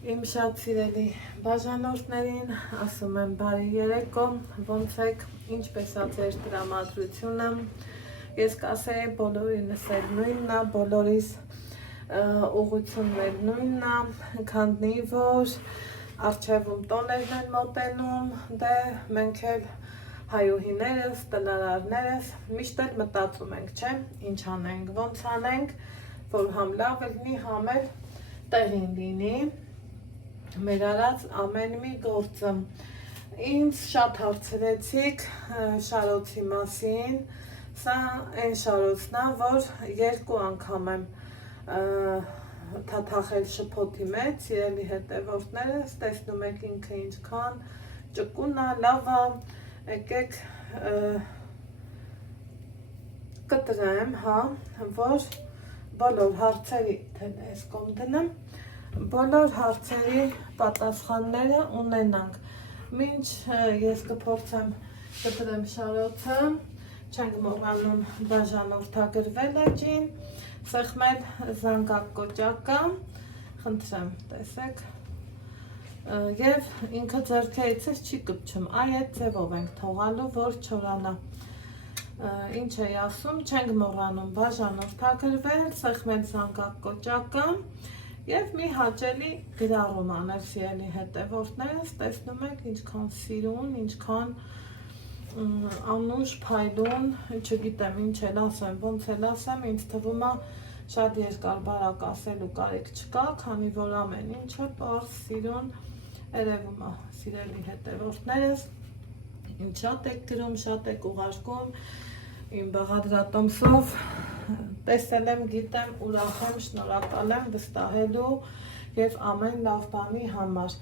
Իմ շատ սիրելի բաժանորդներին ասում եմ բարի երեկո, ոնց եք, ինչպես է ձեր տրամադրությունը, ես կասեի բոլորինս էլ նույնն է, բոլորիս ուղղությունն էլ նույնն է, քանի որ առջևում տոներն են մոտենում, դե մենք էլ հայուհիներս, տնարարներս միշտ էլ մտածում ենք, չէ, ինչ անենք, ոնց անենք, որ համ լավ լինի, համ էլ տեղին լինի մեր արած ամեն մի գործը։ Ինձ շատ հարցրեցիք շարոցի մասին, սա այն շարոցն է, որ երկու անգամ եմ թաթախել շփոթի մեջ, սիրելի հետևորդներս, տեսնում եք ինքը ինչքան ճկուն է, լավ է, եկեք կտրեմ, որ բոլոր հարցերի, թե այս կողմ դնեմ, բոլոր հարցերի պատասխանները ունենանք։ Մինչ ես կփորձեմ կտրեմ շարոցը, չենք մոռանում բաժանորդագրվել է ջին, սեղմել զանգակ կոճակը, խնդրեմ, տեսեք, և ինքը ձեռքերից չի կպչում, այդ ձևով ենք թողալու, որ չորանա։ Ինչ էի ասում, չենք մոռանում բաժանորդագրվել, սեղմել զանգակ կոճակը և մի հաճելի գրառում անել, սիրելի հետևորդներս, տեսնում եք ինչքան սիրուն, ինչքան անուշ, փայլուն, չգիտեմ ինչ էլ ասեմ, ոնց էլ ասեմ, ինձ թվում է շատ երկար բարակ ասելու կարիք չկա, քանի որ ամեն ինչը պարզ, սիրուն երևում է, սիրելի հետևորդներս, ինձ շատ եք գրում, շատ եք ուղարկում, իմ բաղադրատոմսով տեսել եմ, գիտեմ, ուրախ եմ, շնորհակալ եմ վստահելու և ամեն լավ բանի համար։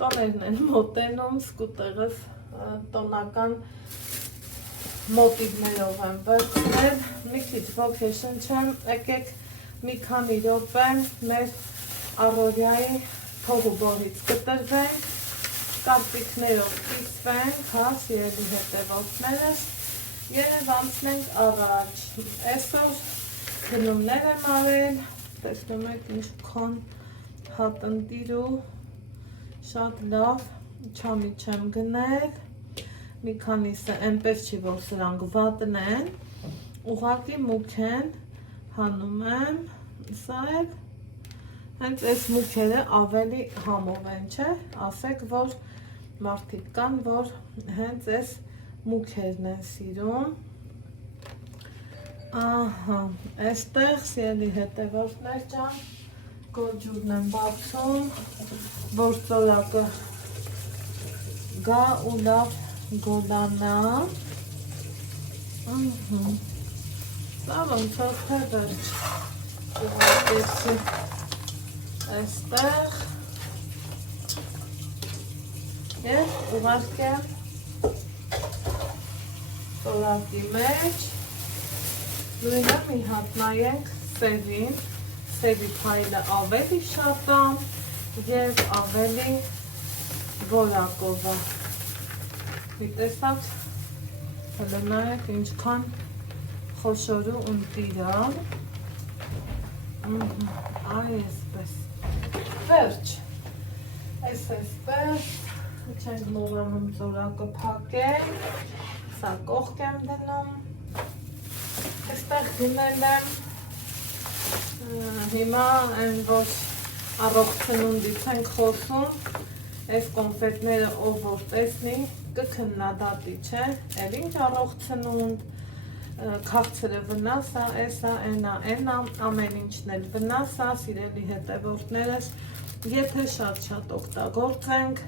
Տոներն են մոտենում, սկուտերս տոնական մոտիվներով եմ վերցնել, մի քիչ ոգեշնչեմ, եկեք մի քանի րոպե մեր առօրյայի փողուբորից կտրվենք, կարծիքներով կիսվենք, հա, սիրելի հետևորդներս, և անցնենք առաջ։ Այսօր գնումներ եմ արել, տեսնում եք ինչքան հատնտիր ու շատ լավ չամիչ եմ գնել, մի քանիսը այնպես չի, որ սրանք վատն են, ուղղակի մուգ են, հանում եմ, սա էլ հենց այս մուգերը ավելի համով են, չէ, ասեք, որ մարդիկ կան, որ հենց այս մուգերն են սիրում, ահա, այստեղ սիրելի հետևորդներ ջան, գորջուրն եմ բացում, որ ծորակը գա ու լավ գոլանա, սա ոնց որ թե վերջ, ուղարկեցի այստեղ և ուղարկեմ ծորակի մեջ, նույնը մի հատ նայենք սևին, սևի փայլը ավելի շատ է և ավելի որակով է, մի տեսած, հլը նայեք ինչքան խոշոր ու ընտիր է, այսպես, վերջ, այսպես, չենք մոռանում ծորակը փակել, սա կողք եմ դնում, այստեղ գնել եմ, հիմա այն որ առողջ սնունդից ենք խոսում, այս կոնֆետները ով որ տեսնի, կքննադատի, չէ, էլ ինչ առողջ սնունդ, քաղցրը վնաս է, էսա, այնա, ամեն ինչն էլ վնաս է, սիրելի հետևորդներս, եթե շատ օգտագործենք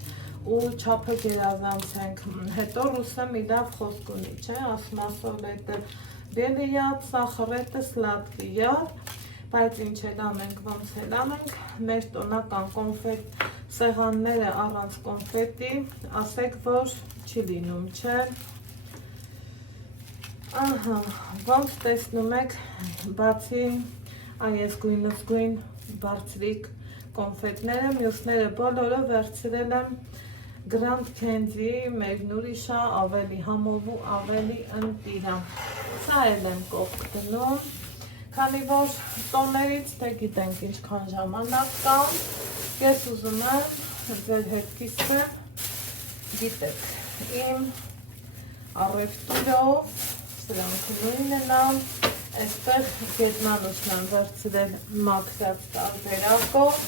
ու չափը գերազանցենք, հետո ռուսը մի լավ խոսք ունի, չէ, ասում է սոլետը բելի յադ, սախարետը սլադկի յադ, բայց ինչ էլ անենք, ոնց էլ անենք, մեր տոնական կոնֆետ սեղանները առանց կոնֆետի, ասեք, որ չի լինում, չէ, ահա, ոնց տեսնում եք, բացի այս գույնզգույն բարձրիկ կոնֆետները, մյուսները բոլորը վերցրել եմ Grand Candy, մեր նուրիշա ավելի համով ու ավելի ընտիր է, սա էլ եմ կողք դնում, քանի որ տոներից դե գիտենք ինչքան ժամանակ կա, Ես ուզում եմ ձեր հետ կիսվեմ, գիտեք, իմ առևտուրով, սրանք նույնն են, այստեղ գետնանուշն եմ վերցրել մաքրած տարբերակով,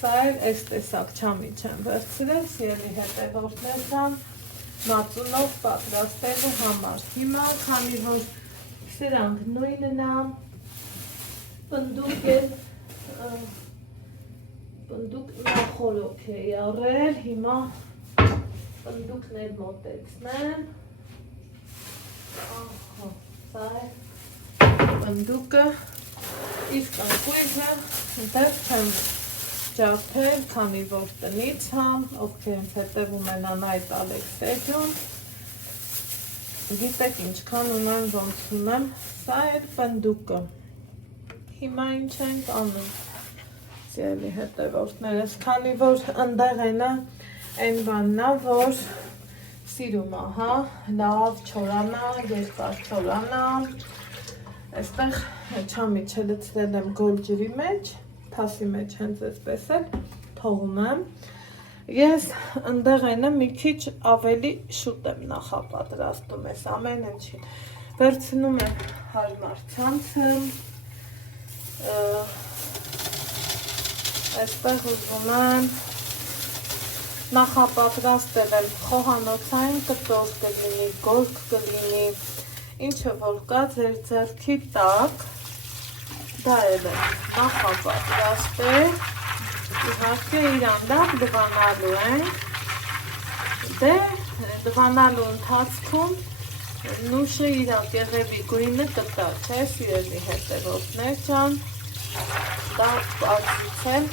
սա էլ այս տեսակ չամիչ եմ վերցրել, սիրելի հետևորդներ ջան, մածունով պատրաստելու համար։ Հիմա, քանի որ սրանք նույնն են, պնդուկ էլ պնդուկ նախորոք է յարել, հիմա պնդուկներ մոտեցնեմ, սա է պնդուկը, իսկ ընկույզը դեռ չեմ ջարդել, քանի որ տնից համ, ովքեր ինձ հետևում են Անահիտ Ալեքսեջուն, գիտեք ինչքան ունեմ ոնց ունեմ, սա է պնդուկը, հիմա ինչ ենք անում, սիրելի հետևորդներս, քանի որ ընդեղ ենա այն բաննա, որ սիրում ահա, լավ չորանա, երկար չորանա, այստեղ չամիչը լցրել եմ գոլ ջրի մեջ, թասի մեջ հենց այսպես էլ թողում եմ, ես ընդեղ ենա մի քիչ ավելի շուտ եմ նախապատրաստում ես ամեն ինչին, վերցնում եմ հարմար ցանցը, այստեղ ուզում եմ նախապատրաստել եմ խոհանոցային կտոր կլինի, գորգ կլինի, ինչը որ կա ձեր ձեռքի տակ, դա էլ եմ նախապատրաստել, իհարկե իրան լավ դվանալու ենք, դե դվանալու ընթացքում նուշը իր կեղևի գույնը կտա, չէ սիրելի հետևորդներ ջան, դա պարզից էլ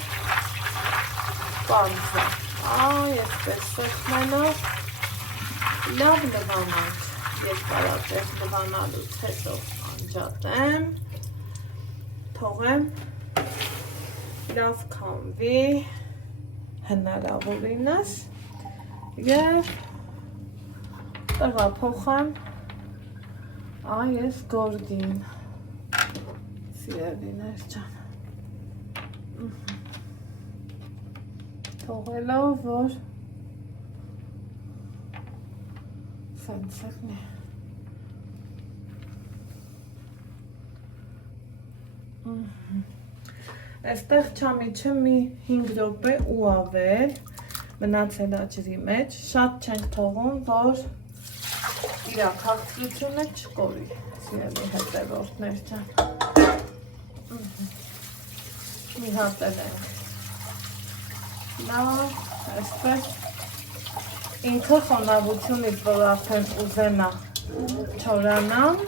պարզ է, այսպես սեղմելով լավ լվանանք, երկարատև լվանալուց հետո անջատեմ, թողեմ լավ քամվի հնարավորինս և տեղափոխեմ այս գորգին, սիրելիներ ջան, թողելով, որ սենց եղնի, այստեղ չամիչը մի 5 րոպե ու ավել մնացել է ջրի մեջ, շատ չենք թողում, որ իր քաղցրությունը չկորի, սիրելի հետևորդներ ջան, մի հատել ենք, լավ, այսպես, ինքը խոնավությունից, որ արդեն ուզենա չորանամ,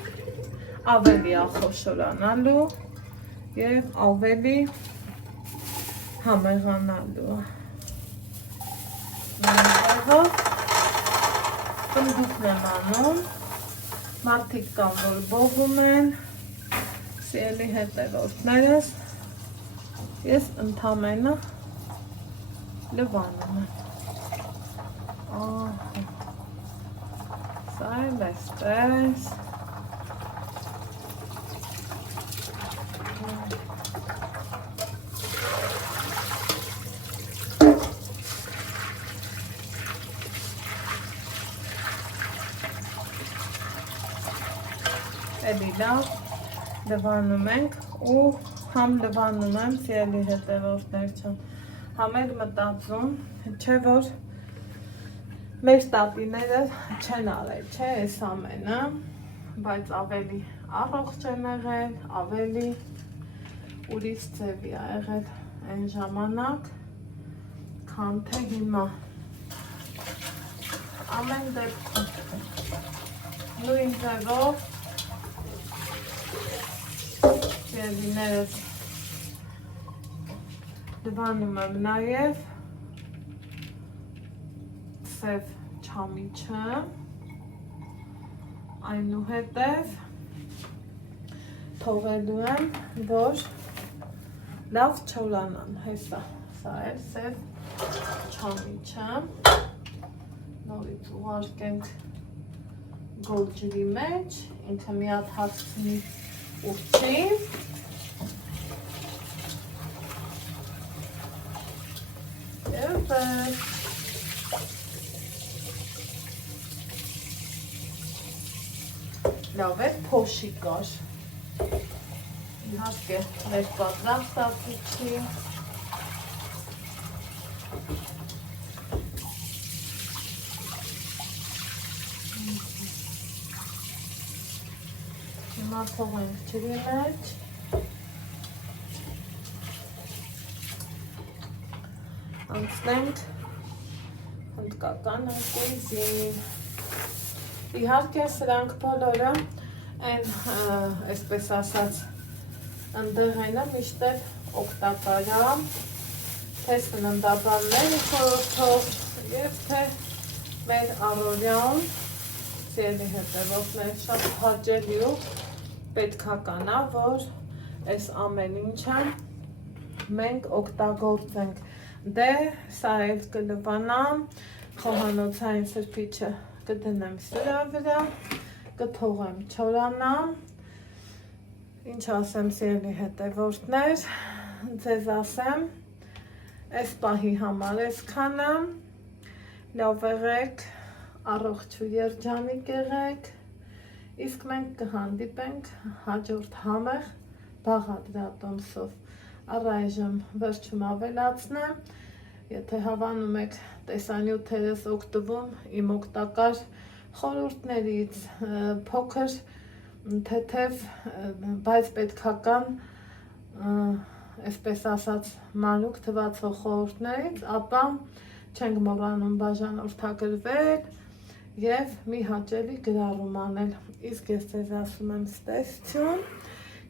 ավելի ախոշորանալու և ավելի համեղանալու, նույնտեղով, պնդուկն եմ անում, մարդիկ կան, որ բողում են, սիրելի հետևորդներս, ես ընդամենը լվանում եմ, սա էլ այսպես, էլի լավ լվանում ենք ու համ լվանում եմ սիրելի հետևորդներ ջան, համ էլ մտածում, չէ որ մեր տատիները չեն արել, չէ այս ամենը, բայց ավելի առողջ եմ եղել, ավելի ուրիշ ձևի ա եղել այն ժամանակ, քան թե հիմա, ամեն դեպքում, նույն ձևով, սիրելիներս լվանում եմ նաև սև չամիչը, այնուհետև թողելու եմ, որ լավ չորանան, հեսա, սա էլ սև չամիչը, նորից ուղարկենք գոլ ջրի մեջ, ինքը մի հատ հացնի ուրջի, Եվ լավ է փոշի կար։ Իհարկե մեր պատրաստացիչի։ Հիմա թողենք ջրի մեջ։ Անցնենք հնդկական կուզին։ Իհարկե սրանք բոլորը այն, այսպես ասած, ընդեղենը միշտ օգտակար է, թե սննդաբանների խորհրդով և թե մեր առօրյայում սիրելի հետևորդներ շատ հաճելի ու պետքական է, որ այս ամեն ինչը մենք օգտագործենք։ Դե սա էլ կլվանա, խոհանոցային սրբիչը կդնեմ սրա վրա, կթողեմ չորանա, ինչ ասեմ սիրելի հետևորդներ, ձեզ ասեմ, այս պահի համար այսքանը, լավ եղեք, առողջ ու երջանիկ եղեք, իսկ մենք կհանդիպենք հաջորդ համեղ բաղադրատոմսով։ Առայժմ վերջում ավելացնեմ, եթե հավանում եք տեսանյութերս օգտվում իմ օգտակար խորհուրդներից, փոքր, թեթև, բայց պետքական, այսպես ասած, մանուկ թվացող խորհուրդներից, ապա չենք մոռանում բաժանորդագրվել և մի հաճելի գրառում անել։ Իսկ ես ձեզ ասում եմ ստեսություն,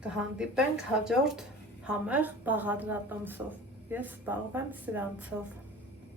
կհանդիպենք հաջորդ համեղ բաղադրատոմսով։ Ես զբաղվեմ սրանցով։